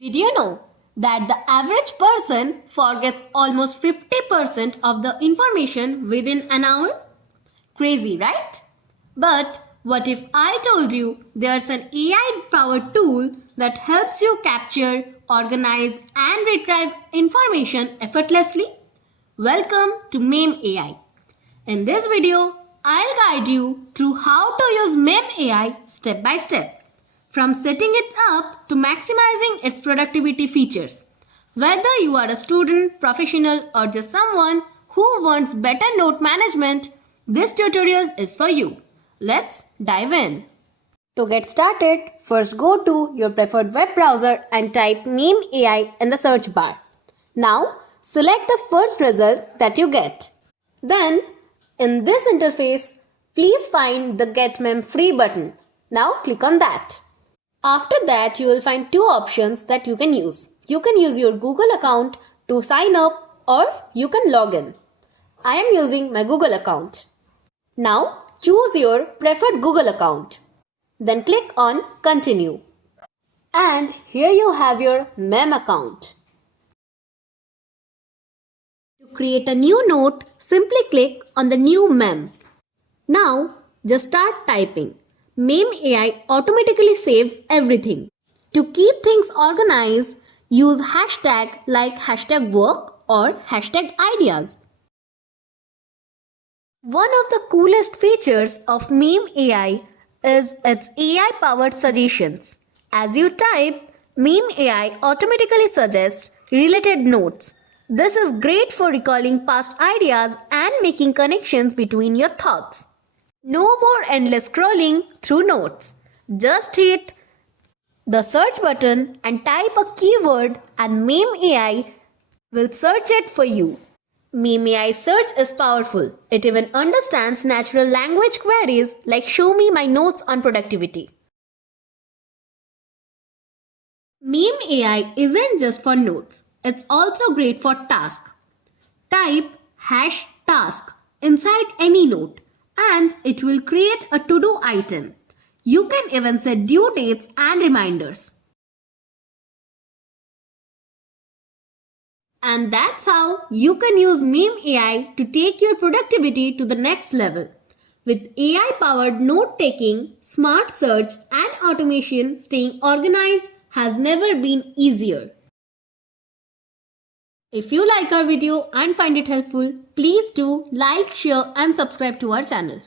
Did you know that the average person forgets almost 50% of the information within an hour? Crazy, right? But what if I told you there's an AI powered tool that helps you capture, organize, and retrieve information effortlessly? Welcome to Mem AI. In this video, I'll guide you through how to use Mem AI step by step, from setting it up to maximizing its productivity features. Whether you are a student, professional, or just someone who wants better note management, this tutorial is for you. Let's dive in. To get started, first go to your preferred web browser and type Mem AI in the search bar. Now, select the first result that you get. Then, in this interface, please find the Get Mem Free button. Now click on that. After that, you will find two options that you can use. You can use your Google account to sign up, or you can log in. I am using my Google account. Now choose your preferred Google account. Then click on Continue. And here you have your Mem account. To create a new note, simply click on the new Mem. Now just start typing. Mem AI automatically saves everything. To keep things organized, use hashtag like hashtag work or hashtag ideas. One of the coolest features of Mem AI is its AI-powered suggestions. As you type, Mem AI automatically suggests related notes. This is great for recalling past ideas and making connections between your thoughts. No more endless scrolling through notes. Just hit the search button and type a keyword and Mem AI will search it for you. Mem AI search is powerful. It even understands natural language queries like show me my notes on productivity. Mem AI isn't just for notes. It's also great for tasks. Type #task inside any note and it will create a to-do item. You can even set due dates and reminders. And that's how you can use Mem AI to take your productivity to the next level. With AI-powered note-taking, smart search, and automation, staying organized has never been easier. If you like our video and find it helpful, please do like, share, and subscribe to our channel.